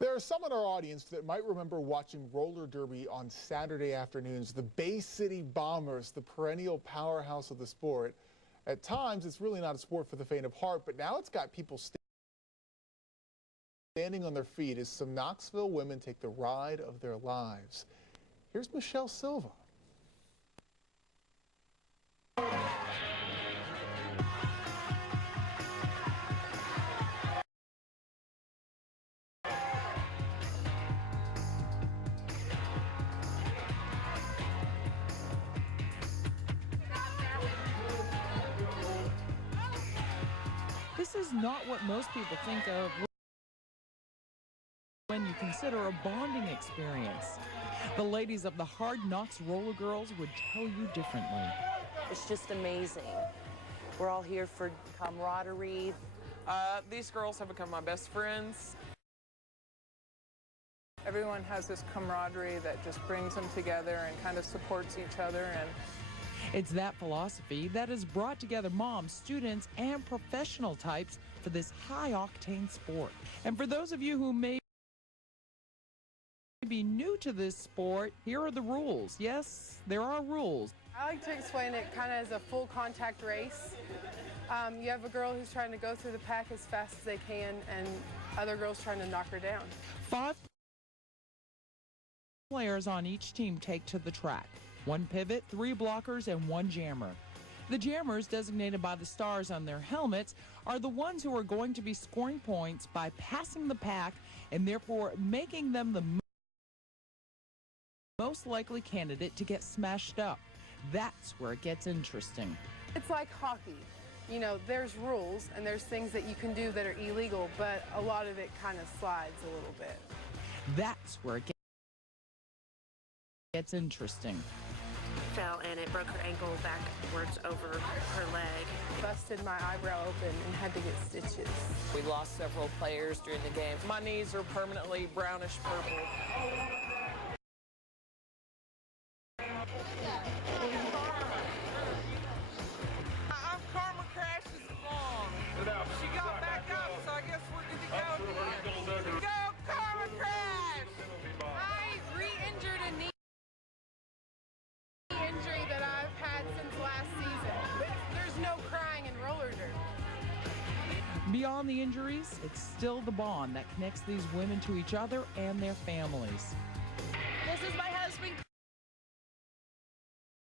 There are some in our audience that might remember watching roller derby on Saturday afternoons. The Bay City Bombers, the perennial powerhouse of the sport. At times, it's really not a sport for the faint of heart, but now it's got people standing on their feet as some Knoxville women take the ride of their lives. Here's Michelle Silva. This is not what most people think of when you consider a bonding experience. The ladies of the Hard Knocks Roller Girls would tell you differently. It's just amazing. We're all here for camaraderie. These girls have become my best friends. Everyone has this camaraderie that just brings them together and kind of supports each other. And it's that philosophy that has brought together moms, students, and professional types for this high-octane sport. And for those of you who may be new to this sport, here are the rules. Yes, there are rules. I like to explain it kind of as a full contact race. You have a girl who's trying to go through the pack as fast as they can, and other girls trying to knock her down. 5 players on each team take to the track. 1 pivot, 3 blockers, and 1 jammer. The jammers, designated by the stars on their helmets, are the ones who are going to be scoring points by passing the pack and therefore making them the most likely candidate to get smashed up. That's where it gets interesting. It's like hockey. You know, there's rules and there's things that you can do that are illegal, but a lot of it kind of slides a little bit. That's where it gets interesting. Fell and it broke her ankle backwards over her leg. Busted my eyebrow open and had to get stitches. We lost several players during the game. My knees are permanently brownish purple. Karma crashes along. She got back up, so I guess we're good to go again. Go, Karma crash! I re-injured a knee injury that I've had since last season. There's no crying in roller derby. Beyond the injuries, it's still the bond that connects these women to each other and their families. This is my husband,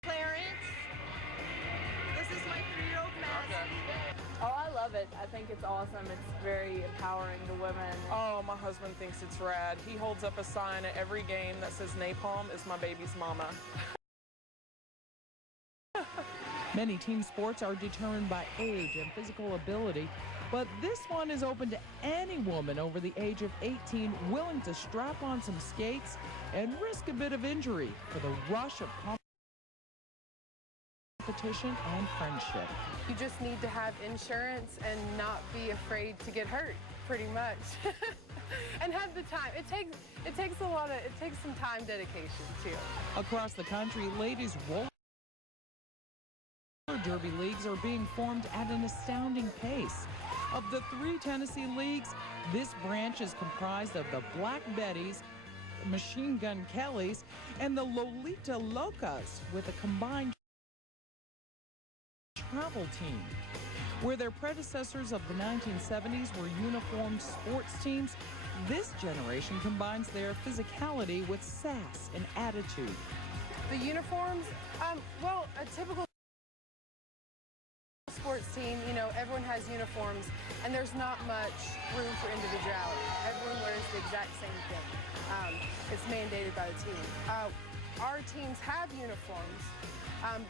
Clarence. This is my 3-year-old Madison. Oh, I love it. I think it's awesome. It's very empowering to women. Oh, my husband thinks it's rad. He holds up a sign at every game that says Napalm is my baby's mama. Many team sports are determined by age and physical ability, but this one is open to any woman over the age of 18 willing to strap on some skates and risk a bit of injury for the rush of competition and friendship. You just need to have insurance and not be afraid to get hurt, pretty much. And have the time. It takes some time dedication too. Across the country, ladies roller derby leagues are being formed at an astounding pace. Of the 3 Tennessee leagues, this branch is comprised of the Black Betties, Machine Gun Kellys, and the Lolita Locas, with a combined travel team. Where their predecessors of the 1970s were uniformed sports teams, this generation combines their physicality with sass and attitude. The uniforms, well, a typical sports team, you know, everyone has uniforms, and there's not much room for individuality. Everyone wears the exact same thing. It's mandated by the team. Our teams have uniforms,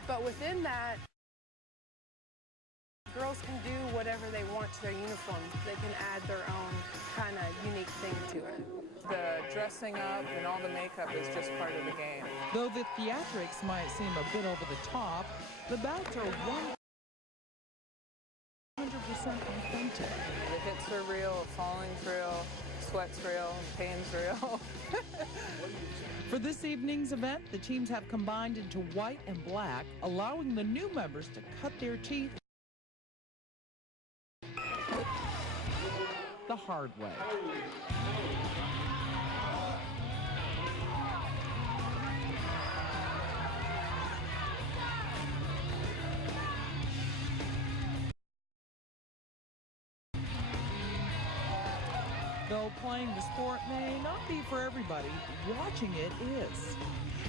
but within that, girls can do whatever they want to their uniforms. They can add their own kind of unique thing to it. The dressing up and all the makeup is just part of the game. Though the theatrics might seem a bit over the top, the bouts are 100% authentic. The hits are real, falling's real, sweat's real, pain's real. For this evening's event, the teams have combined into white and black, allowing the new members to cut their teeth the hard way. Though playing the sport may not be for everybody, watching it is.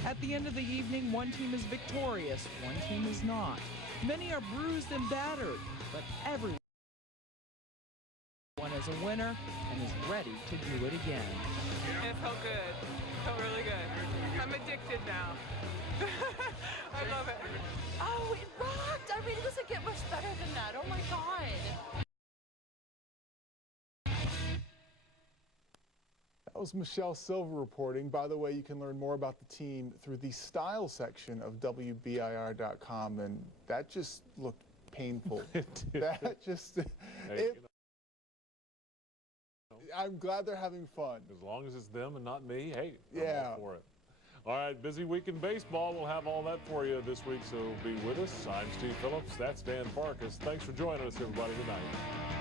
At the end of the evening, one team is victorious, one team is not. Many are bruised and battered, but everyone is a winner and is ready to do it again. It felt good. It felt really good. I'm addicted now. I love it. Oh, it rocked! I mean, it doesn't get much better than that. Oh my God. That was Michelle Silver reporting. By the way, you can learn more about the team through the style section of WBIR.com, and that just looked painful. That just, I'm glad they're having fun. As long as it's them and not me, hey, I'm Yeah. all for it. All right, busy week in baseball. We'll have all that for you this week, so be with us. I'm Steve Phillips. That's Dan Farkas. Thanks for joining us, everybody. Good night.